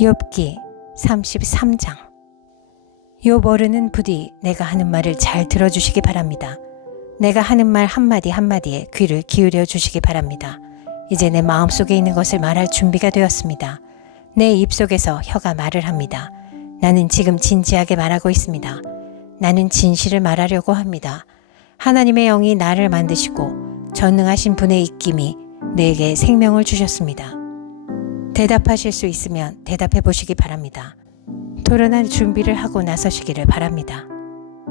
욥기 33장. 욥 어른은 부디 내가 하는 말을 잘 들어주시기 바랍니다. 내가 하는 말 한마디 한마디에 귀를 기울여 주시기 바랍니다. 이제 내 마음속에 있는 것을 말할 준비가 되었습니다. 내 입속에서 혀가 말을 합니다. 나는 지금 진지하게 말하고 있습니다. 나는 진실을 말하려고 합니다. 하나님의 영이 나를 만드시고 전능하신 분의 입김이 내게 생명을 주셨습니다. 대답하실 수 있으면 대답해 보시기 바랍니다. 토론할 준비를 하고 나서시기를 바랍니다.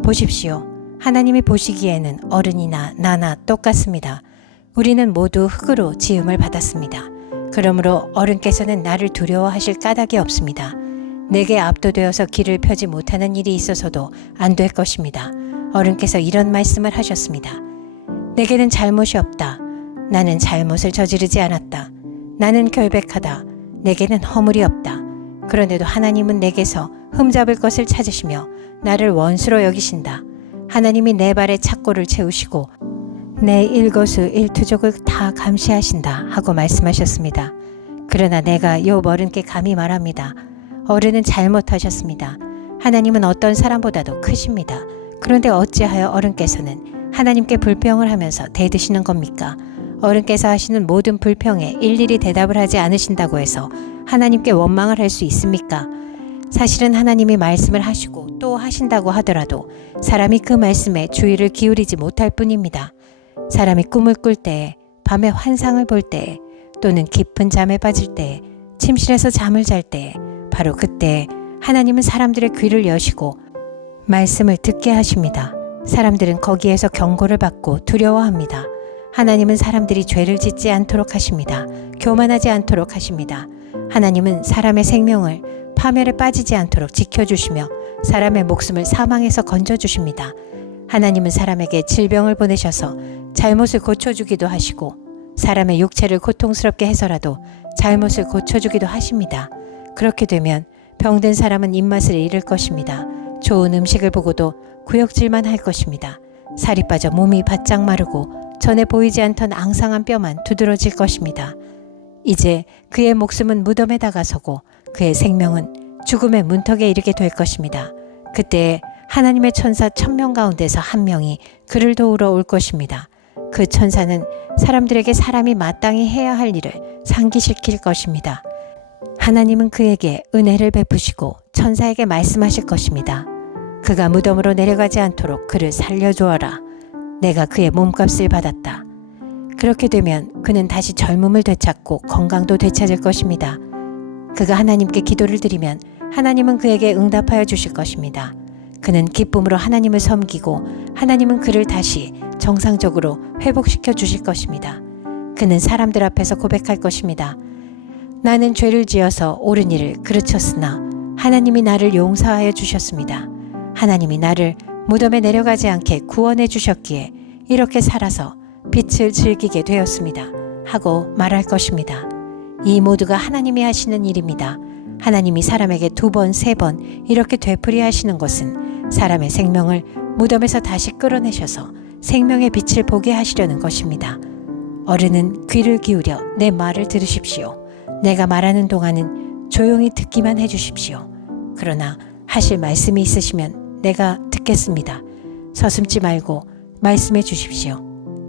보십시오. 하나님이 보시기에는 어른이나 나나 똑같습니다. 우리는 모두 흙으로 지음을 받았습니다. 그러므로 어른께서는 나를 두려워하실 까닭이 없습니다. 내게 압도되어서 길을 펴지 못하는 일이 있어서도 안 될 것입니다. 어른께서 이런 말씀을 하셨습니다. 내게는 잘못이 없다. 나는 잘못을 저지르지 않았다. 나는 결백하다. 내게는 허물이 없다. 그런데도 하나님은 내게서 흠잡을 것을 찾으시며 나를 원수로 여기신다. 하나님이 내 발에 착고를 채우시고 내 일거수일투족을 다 감시하신다 하고 말씀하셨습니다. 그러나 내가 욥 어른께 감히 말합니다. 어른은 잘못하셨습니다. 하나님은 어떤 사람보다도 크십니다. 그런데 어찌하여 어른께서는 하나님께 불평을 하면서 대드시는 겁니까? 어른께서 하시는 모든 불평에 일일이 대답을 하지 않으신다고 해서 하나님께 원망을 할 수 있습니까? 사실은 하나님이 말씀을 하시고 또 하신다고 하더라도 사람이 그 말씀에 주의를 기울이지 못할 뿐입니다. 사람이 꿈을 꿀 때에, 밤에 환상을 볼 때에, 또는 깊은 잠에 빠질 때에, 침실에서 잠을 잘 때에, 바로 그때에 하나님은 사람들의 귀를 여시고 말씀을 듣게 하십니다. 사람들은 거기에서 경고를 받고 두려워합니다. 하나님은 사람들이 죄를 짓지 않도록 하십니다. 교만하지 않도록 하십니다. 하나님은 사람의 생명을 파멸에 빠지지 않도록 지켜주시며 사람의 목숨을 사망에서 건져주십니다. 하나님은 사람에게 질병을 보내셔서 잘못을 고쳐주기도 하시고 사람의 육체를 고통스럽게 해서라도 잘못을 고쳐주기도 하십니다. 그렇게 되면 병든 사람은 입맛을 잃을 것입니다. 좋은 음식을 보고도 구역질만 할 것입니다. 살이 빠져 몸이 바짝 마르고 전에 보이지 않던 앙상한 뼈만 두드러질 것입니다. 이제 그의 목숨은 무덤에 다가서고 그의 생명은 죽음의 문턱에 이르게 될 것입니다. 그때 하나님의 천사 1000명 가운데서 한 명이 그를 도우러 올 것입니다. 그 천사는 사람들에게 사람이 마땅히 해야 할 일을 상기시킬 것입니다. 하나님은 그에게 은혜를 베푸시고 천사에게 말씀하실 것입니다. 그가 무덤으로 내려가지 않도록 그를 살려주어라. 내가 그의 몸값을 받았다. 그렇게 되면 그는 다시 젊음을 되찾고 건강도 되찾을 것입니다. 그가 하나님께 기도를 드리면 하나님은 그에게 응답하여 주실 것입니다. 그는 기쁨으로 하나님을 섬기고 하나님은 그를 다시 정상적으로 회복시켜 주실 것입니다. 그는 사람들 앞에서 고백할 것입니다. 나는 죄를 지어서 옳은 일을 그르쳤으나 하나님이 나를 용서하여 주셨습니다. 하나님이 나를 무덤에 내려가지 않게 구원해 주셨기에 이렇게 살아서 빛을 즐기게 되었습니다. 하고 말할 것입니다. 이 모두가 하나님이 하시는 일입니다. 하나님이 사람에게 2번, 3번 이렇게 되풀이 하시는 것은 사람의 생명을 무덤에서 다시 끌어내셔서 생명의 빛을 보게 하시려는 것입니다. 어른은 귀를 기울여 내 말을 들으십시오. 내가 말하는 동안은 조용히 듣기만 해주십시오. 그러나 하실 말씀이 있으시면 내가 듣겠습니다. 서슴지 말고 말씀해 주십시오.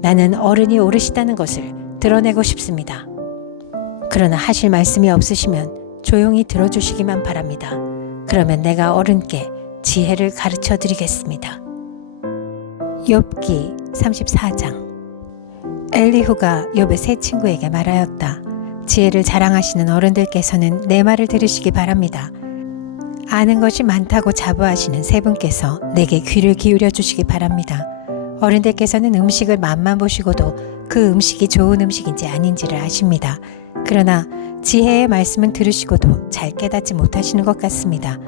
나는 어른이 오르시다는 것을 드러내고 싶습니다. 그러나 하실 말씀이 없으시면 조용히 들어주시기만 바랍니다. 그러면 내가 어른께 지혜를 가르쳐 드리겠습니다. 욥기 34장. 엘리후가 욥의 세 친구에게 말하였다. 지혜를 자랑하시는 어른들께서는 내 말을 들으시기 바랍니다. 아는 것이 많다고 자부하시는 세 분께서 내게 귀를 기울여 주시기 바랍니다. 어른들께서는 음식을 맛만 보시고도 그 음식이 좋은 음식인지 아닌지를 아십니다. 그러나 지혜의 말씀은 들으시고도 잘 깨닫지 못하시는 것 같습니다.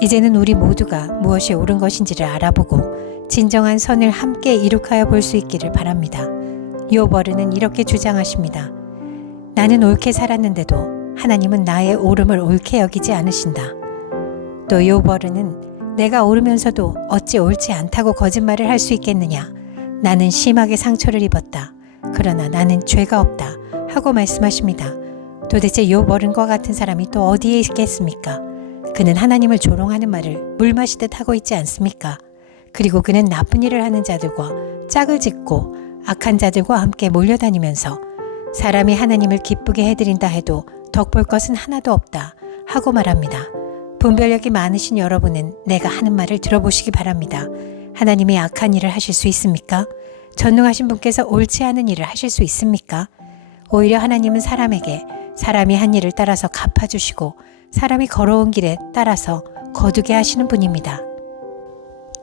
이제는 우리 모두가 무엇이 옳은 것인지를 알아보고 진정한 선을 함께 이룩하여 볼 수 있기를 바랍니다. 욥 어른은 이렇게 주장하십니다. 나는 옳게 살았는데도 하나님은 나의 옳음을 옳게 여기지 않으신다. 또 욥 어른은 내가 옳으면서도 어찌 옳지 않다고 거짓말을 할 수 있겠느냐. 나는 심하게 상처를 입었다. 그러나 나는 죄가 없다. 하고 말씀하십니다. 도대체 욥 어른과 같은 사람이 또 어디에 있겠습니까? 그는 하나님을 조롱하는 말을 물 마시듯 하고 있지 않습니까? 그리고 그는 나쁜 일을 하는 자들과 짝을 짓고 악한 자들과 함께 몰려다니면서 사람이 하나님을 기쁘게 해드린다 해도 덕볼 것은 하나도 없다 하고 말합니다. 분별력이 많으신 여러분은 내가 하는 말을 들어보시기 바랍니다. 하나님이 악한 일을 하실 수 있습니까? 전능하신 분께서 옳지 않은 일을 하실 수 있습니까? 오히려 하나님은 사람에게 사람이 한 일을 따라서 갚아주시고 사람이 걸어온 길에 따라서 거두게 하시는 분입니다.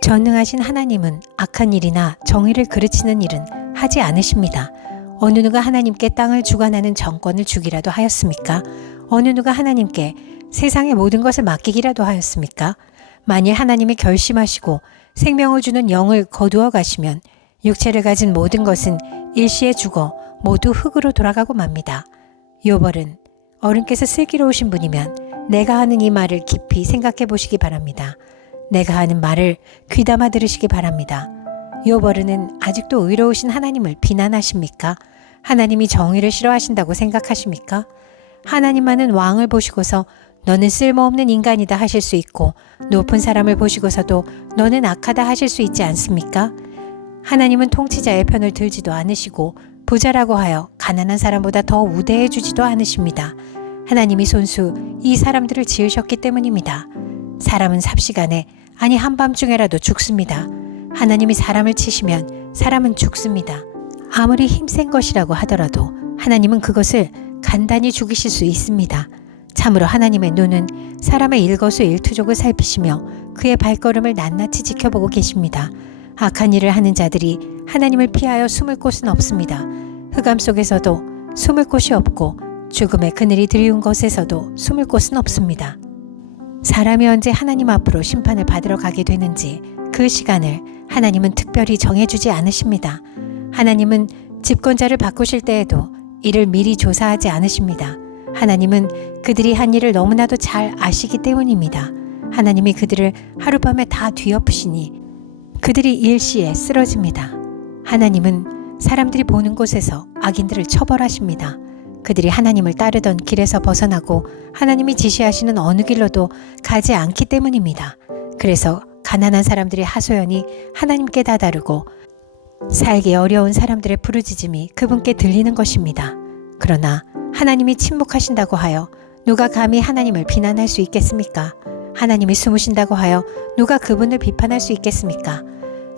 전능하신 하나님은 악한 일이나 정의를 그르치는 일은 하지 않으십니다. 어느 누가 하나님께 땅을 주관하는 정권을 주기라도 하였습니까? 어느 누가 하나님께 세상의 모든 것을 맡기기라도 하였습니까? 만일 하나님이 결심하시고 생명을 주는 영을 거두어 가시면 육체를 가진 모든 것은 일시에 죽어 모두 흙으로 돌아가고 맙니다. 욥 어른께서 슬기로우신 분이면 내가 하는 이 말을 깊이 생각해 보시기 바랍니다. 내가 하는 말을 귀담아 들으시기 바랍니다. 욥 어른은 아직도 의로우신 하나님을 비난하십니까? 하나님이 정의를 싫어하신다고 생각하십니까? 하나님만은 왕을 보시고서 너는 쓸모없는 인간이다 하실 수 있고 높은 사람을 보시고서도 너는 악하다 하실 수 있지 않습니까? 하나님은 통치자의 편을 들지도 않으시고 부자라고 하여 가난한 사람보다 더 우대해 주지도 않으십니다. 하나님이 손수 이 사람들을 지으셨기 때문입니다. 사람은 삽시간에 아니 한밤중에라도 죽습니다. 하나님이 사람을 치시면 사람은 죽습니다. 아무리 힘센 것이라고 하더라도 하나님은 그것을 간단히 죽이실 수 있습니다. 참으로 하나님의 눈은 사람의 일거수일투족을 살피시며 그의 발걸음을 낱낱이 지켜보고 계십니다. 악한 일을 하는 자들이 하나님을 피하여 숨을 곳은 없습니다. 흑암 속에서도 숨을 곳이 없고 죽음의 그늘이 드리운 것에서도 숨을 곳은 없습니다. 사람이 언제 하나님 앞으로 심판을 받으러 가게 되는지 그 시간을 하나님은 특별히 정해주지 않으십니다. 하나님은 집권자를 바꾸실 때에도 이를 미리 조사하지 않으십니다. 하나님은 그들이 한 일을 너무나도 잘 아시기 때문입니다. 하나님이 그들을 하룻밤에 다 뒤엎으시니 그들이 일시에 쓰러집니다. 하나님은 사람들이 보는 곳에서 악인들을 처벌하십니다. 그들이 하나님을 따르던 길에서 벗어나고 하나님이 지시하시는 어느 길로도 가지 않기 때문입니다. 그래서 가난한 사람들의 하소연이 하나님께 다다르고 살기 어려운 사람들의 부르짖음이 그분께 들리는 것입니다. 그러나 하나님이 침묵하신다고 하여 누가 감히 하나님을 비난할 수 있겠습니까? 하나님이 숨으신다고 하여 누가 그분을 비판할 수 있겠습니까?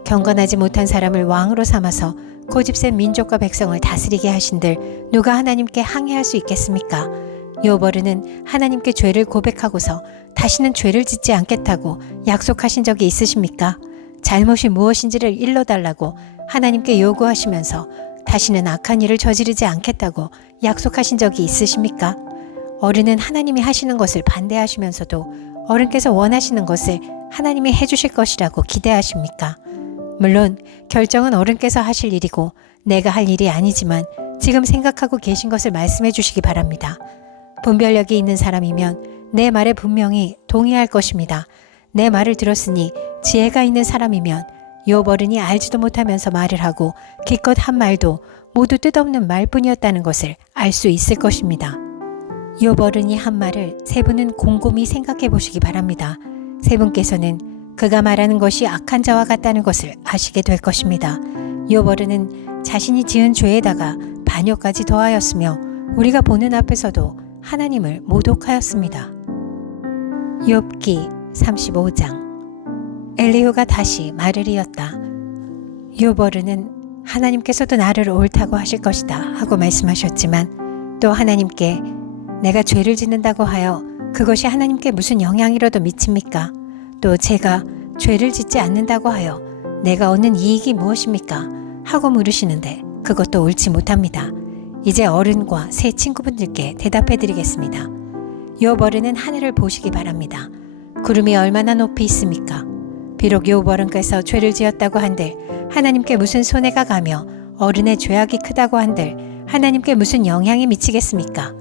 경건하지 못한 사람을 왕으로 삼아서 고집센 민족과 백성을 다스리게 하신들 누가 하나님께 항의할 수 있겠습니까? 욥 어른은 하나님께 죄를 고백하고서 다시는 죄를 짓지 않겠다고 약속하신 적이 있으십니까? 잘못이 무엇인지를 일러달라고 하나님께 요구하시면서 다시는 악한 일을 저지르지 않겠다고 약속하신 적이 있으십니까? 어른은 하나님이 하시는 것을 반대하시면서도 어른께서 원하시는 것을 하나님이 해주실 것이라고 기대하십니까? 물론 결정은 어른께서 하실 일이고 내가 할 일이 아니지만 지금 생각하고 계신 것을 말씀해 주시기 바랍니다. 분별력이 있는 사람이면 내 말에 분명히 동의할 것입니다. 내 말을 들었으니 지혜가 있는 사람이면 욥 어른이 알지도 못하면서 말을 하고 기껏 한 말도 모두 뜻없는 말뿐이었다는 것을 알 수 있을 것입니다. 욥 어른이 한 말을 세 분은 곰곰이 생각해 보시기 바랍니다. 세 분께서는 그가 말하는 것이 악한 자와 같다는 것을 아시게 될 것입니다. 욥 어른은 자신이 지은 죄에다가 반역까지 더하였으며 우리가 보는 앞에서도 하나님을 모독하였습니다. 욥기 35장. 엘리후가 다시 말을 이었다. 욥 어른은 하나님께서도 나를 옳다고 하실 것이다 하고 말씀하셨지만 또 하나님께 내가 죄를 짓는다고 하여 그것이 하나님께 무슨 영향이라도 미칩니까? 또 제가 죄를 짓지 않는다고 하여 내가 얻는 이익이 무엇입니까? 하고 물으시는데 그것도 옳지 못합니다. 이제 어른과 새 친구분들께 대답해 드리겠습니다. 욥 어른은 하늘을 보시기 바랍니다. 구름이 얼마나 높이 있습니까? 비록 욥 어른께서 죄를 지었다고 한들 하나님께 무슨 손해가 가며 어른의 죄악이 크다고 한들 하나님께 무슨 영향이 미치겠습니까?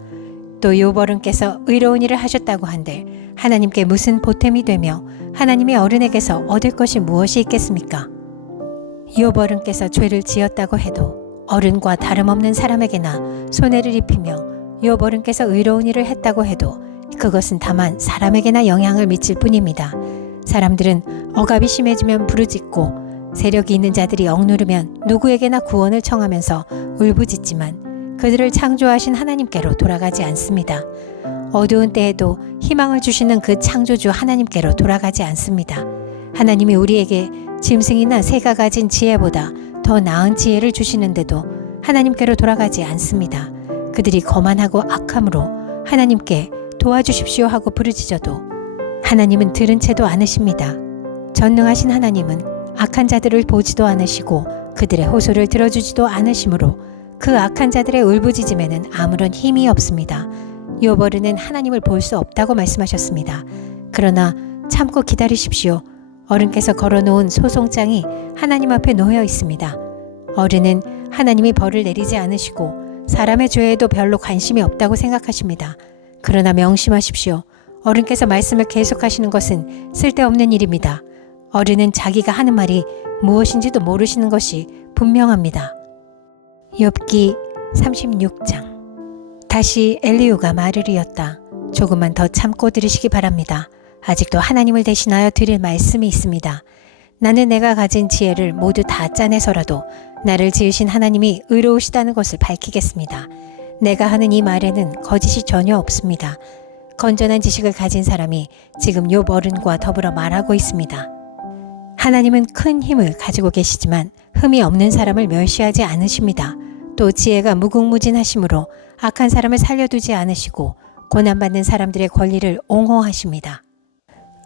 또 욥 어른께서 의로운 일을 하셨다고 한들 하나님께 무슨 보탬이 되며 하나님이 어른에게서 얻을 것이 무엇이 있겠습니까? 욥 어른께서 죄를 지었다고 해도 어른과 다름없는 사람에게나 손해를 입히며 욥 어른께서 의로운 일을 했다고 해도 그것은 다만 사람에게나 영향을 미칠 뿐입니다. 사람들은 억압이 심해지면 부르짖고 세력이 있는 자들이 억누르면 누구에게나 구원을 청하면서 울부짖지만 그들을 창조하신 하나님께로 돌아가지 않습니다. 어두운 때에도 희망을 주시는 그 창조주 하나님께로 돌아가지 않습니다. 하나님이 우리에게 짐승이나 새가 가진 지혜보다 더 나은 지혜를 주시는데도 하나님께로 돌아가지 않습니다. 그들이 거만하고 악함으로 하나님께 도와주십시오 하고 부르짖어도 하나님은 들은 채도 않으십니다. 전능하신 하나님은 악한 자들을 보지도 않으시고 그들의 호소를 들어주지도 않으시므로 그 악한 자들의 울부짖음에는 아무런 힘이 없습니다. 욥 어른은 하나님을 볼 수 없다고 말씀하셨습니다. 그러나 참고 기다리십시오. 어른께서 걸어놓은 소송장이 하나님 앞에 놓여 있습니다. 어른은 하나님이 벌을 내리지 않으시고 사람의 죄에도 별로 관심이 없다고 생각하십니다. 그러나 명심하십시오. 어른께서 말씀을 계속하시는 것은 쓸데없는 일입니다. 어른은 자기가 하는 말이 무엇인지도 모르시는 것이 분명합니다. 욥기 36장. 다시 엘리후가 말을 이었다. 조금만 더 참고 들으시기 바랍니다. 아직도 하나님을 대신하여 드릴 말씀이 있습니다. 나는 내가 가진 지혜를 모두 다 짜내서라도 나를 지으신 하나님이 의로우시다는 것을 밝히겠습니다. 내가 하는 이 말에는 거짓이 전혀 없습니다. 건전한 지식을 가진 사람이 지금 욥 어른과 더불어 말하고 있습니다. 하나님은 큰 힘을 가지고 계시지만 흠이 없는 사람을 멸시하지 않으십니다. 또 지혜가 무궁무진하심으로 악한 사람을 살려두지 않으시고 고난받는 사람들의 권리를 옹호하십니다.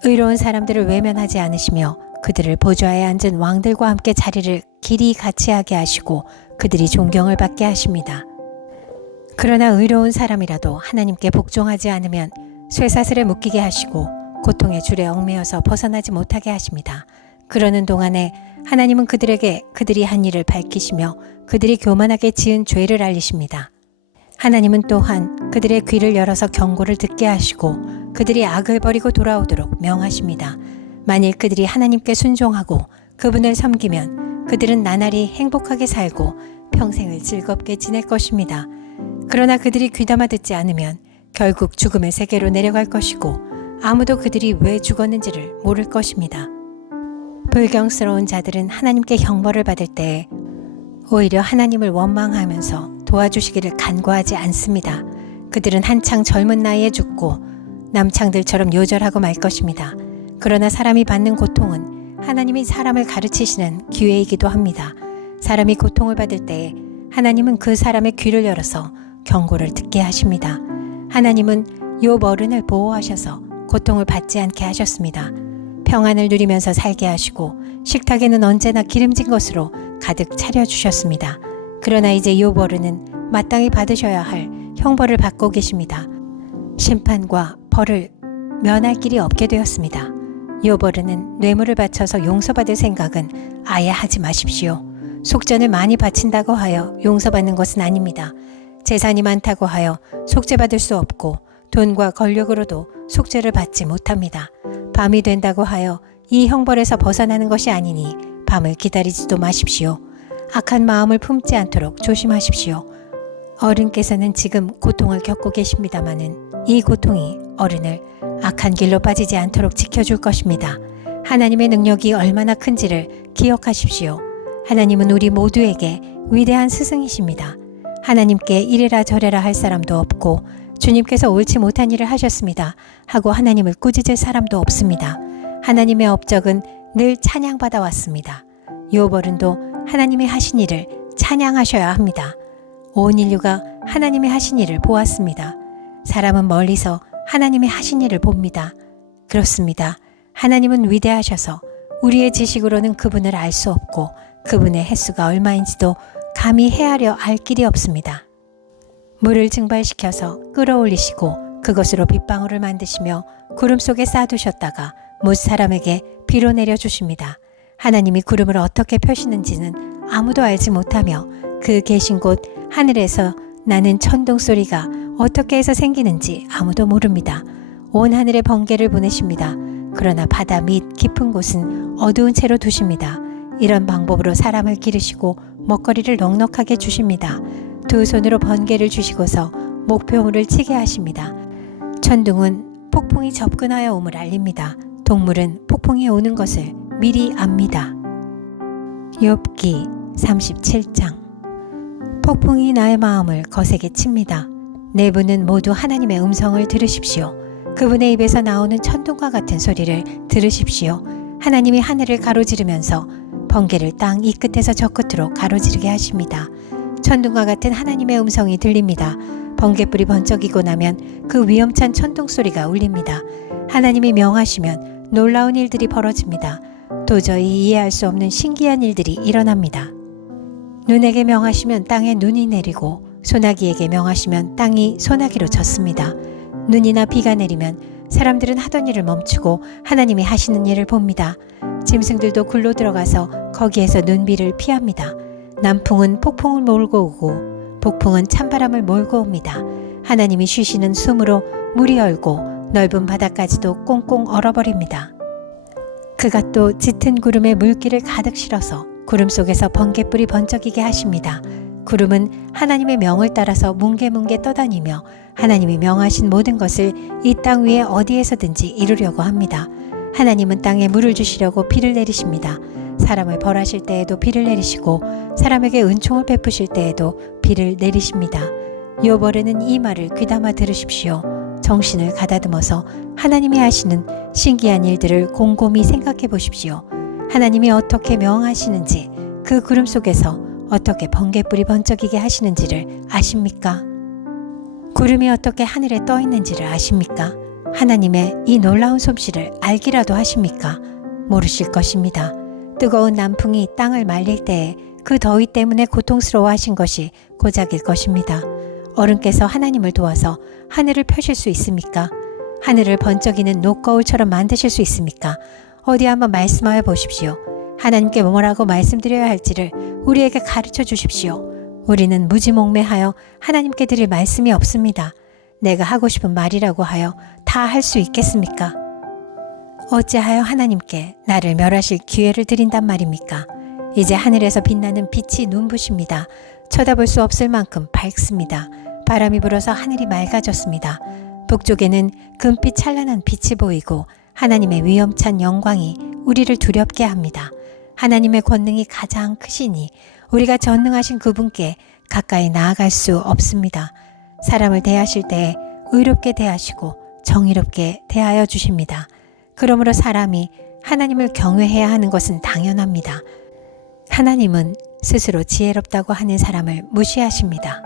의로운 사람들을 외면하지 않으시며 그들을 보좌에 앉은 왕들과 함께 자리를 길이 같이 하게 하시고 그들이 존경을 받게 하십니다. 그러나 의로운 사람이라도 하나님께 복종하지 않으면 쇠사슬에 묶이게 하시고 고통의 줄에 얽매여서 벗어나지 못하게 하십니다. 그러는 동안에 하나님은 그들에게 그들이 한 일을 밝히시며 그들이 교만하게 지은 죄를 알리십니다. 하나님은 또한 그들의 귀를 열어서 경고를 듣게 하시고 그들이 악을 버리고 돌아오도록 명하십니다. 만일 그들이 하나님께 순종하고 그분을 섬기면 그들은 나날이 행복하게 살고 평생을 즐겁게 지낼 것입니다. 그러나 그들이 귀담아 듣지 않으면 결국 죽음의 세계로 내려갈 것이고 아무도 그들이 왜 죽었는지를 모를 것입니다. 불경스러운 자들은 하나님께 형벌을 받을 때에 오히려 하나님을 원망하면서 도와주시기를 간구하지 않습니다. 그들은 한창 젊은 나이에 죽고 남창들처럼 요절하고 말 것입니다. 그러나 사람이 받는 고통은 하나님이 사람을 가르치시는 기회이기도 합니다. 사람이 고통을 받을 때에 하나님은 그 사람의 귀를 열어서 경고를 듣게 하십니다. 하나님은 욥 어른을 보호하셔서 고통을 받지 않게 하셨습니다. 평안을 누리면서 살게 하시고 식탁에는 언제나 기름진 것으로 가득 차려주셨습니다. 그러나 이제 욥 어른은 마땅히 받으셔야 할 형벌을 받고 계십니다. 심판과 벌을 면할 길이 없게 되었습니다. 욥 어른은 뇌물을 바쳐서 용서받을 생각은 아예 하지 마십시오. 속전을 많이 바친다고 하여 용서받는 것은 아닙니다. 재산이 많다고 하여 속죄받을 수 없고 돈과 권력으로도 속죄를 받지 못합니다. 밤이 된다고 하여 이 형벌에서 벗어나는 것이 아니니 밤을 기다리지도 마십시오. 악한 마음을 품지 않도록 조심하십시오. 어른께서는 지금 고통을 겪고 계십니다마는 이 고통이 어른을 악한 길로 빠지지 않도록 지켜줄 것입니다. 하나님의 능력이 얼마나 큰지를 기억하십시오. 하나님은 우리 모두에게 위대한 스승이십니다. 하나님께 이래라 저래라 할 사람도 없고 주님께서 옳지 못한 일을 하셨습니다 하고 하나님을 꾸짖을 사람도 없습니다. 하나님의 업적은 늘 찬양받아 왔습니다. 욥 어른도 하나님이 하신 일을 찬양하셔야 합니다. 온 인류가 하나님이 하신 일을 보았습니다. 사람은 멀리서 하나님이 하신 일을 봅니다. 그렇습니다. 하나님은 위대하셔서 우리의 지식으로는 그분을 알 수 없고 그분의 횟수가 얼마인지도 감히 헤아려 알 길이 없습니다. 물을 증발시켜서 끌어올리시고 그것으로 빗방울을 만드시며 구름 속에 쌓아두셨다가 못 사람에게 비로 내려주십니다. 하나님이 구름을 어떻게 펴시는지는 아무도 알지 못하며 그 계신 곳 하늘에서 나는 천둥 소리가 어떻게 해서 생기는지 아무도 모릅니다. 온 하늘에 번개를 보내십니다. 그러나 바다 및 깊은 곳은 어두운 채로 두십니다. 이런 방법으로 사람을 기르시고 먹거리를 넉넉하게 주십니다. 두 손으로 번개를 주시고서 목표물을 치게 하십니다. 천둥은 폭풍이 접근하여 옴을 알립니다. 동물은 폭풍이 오는 것을 미리 압니다. 욥기 37장. 폭풍이 나의 마음을 거세게 칩니다. 내부는 모두 하나님의 음성을 들으십시오. 그분의 입에서 나오는 천둥과 같은 소리를 들으십시오. 하나님이 하늘을 가로지르면서 번개를 땅 이 끝에서 저 끝으로 가로지르게 하십니다. 천둥과 같은 하나님의 음성이 들립니다. 번개불이 번쩍이고 나면 그 위험찬 천둥 소리가 울립니다. 하나님이 명하시면 놀라운 일들이 벌어집니다. 도저히 이해할 수 없는 신기한 일들이 일어납니다. 눈에게 명하시면 땅에 눈이 내리고 소나기에게 명하시면 땅이 소나기로 젖습니다. 눈이나 비가 내리면 사람들은 하던 일을 멈추고 하나님이 하시는 일을 봅니다. 짐승들도 굴로 들어가서 거기에서 눈비를 피합니다. 남풍은 폭풍을 몰고 오고 북풍은 찬바람을 몰고 옵니다. 하나님이 쉬시는 숨으로 물이 얼고 넓은 바다까지도 꽁꽁 얼어버립니다. 그가 또 짙은 구름에 물기를 가득 실어서 구름 속에서 번개불이 번쩍이게 하십니다. 구름은 하나님의 명을 따라서 뭉게뭉게 떠다니며 하나님이 명하신 모든 것을 이 땅 위에 어디에서든지 이루려고 합니다. 하나님은 땅에 물을 주시려고 비를 내리십니다. 사람을 벌하실 때에도 비를 내리시고 사람에게 은총을 베푸실 때에도 비를 내리십니다. 욥어르는 이 말을 귀담아 들으십시오. 정신을 가다듬어서 하나님이 하시는 신기한 일들을 곰곰이 생각해 보십시오. 하나님이 어떻게 명하시는지, 그 구름 속에서 어떻게 번개불이 번쩍이게 하시는지를 아십니까? 구름이 어떻게 하늘에 떠 있는지를 아십니까? 하나님의 이 놀라운 솜씨를 알기라도 하십니까? 모르실 것입니다. 뜨거운 남풍이 땅을 말릴 때에 그 더위 때문에 고통스러워 하신 것이 고작일 것입니다. 어른께서 하나님을 도와서 하늘을 펴실 수 있습니까? 하늘을 번쩍이는 녹거울처럼 만드실 수 있습니까? 어디 한번 말씀하여 보십시오. 하나님께 뭐라고 말씀드려야 할지를 우리에게 가르쳐 주십시오. 우리는 무지몽매하여 하나님께 드릴 말씀이 없습니다. 내가 하고 싶은 말이라고 하여 다 할 수 있겠습니까? 어찌하여 하나님께 나를 멸하실 기회를 드린단 말입니까? 이제 하늘에서 빛나는 빛이 눈부십니다. 쳐다볼 수 없을 만큼 밝습니다. 바람이 불어서 하늘이 맑아졌습니다. 북쪽에는 금빛 찬란한 빛이 보이고 하나님의 위엄찬 영광이 우리를 두렵게 합니다. 하나님의 권능이 가장 크시니 우리가 전능하신 그분께 가까이 나아갈 수 없습니다. 사람을 대하실 때에 의롭게 대하시고 정의롭게 대하여 주십니다. 그러므로 사람이 하나님을 경외해야 하는 것은 당연합니다. 하나님은 스스로 지혜롭다고 하는 사람을 무시하십니다.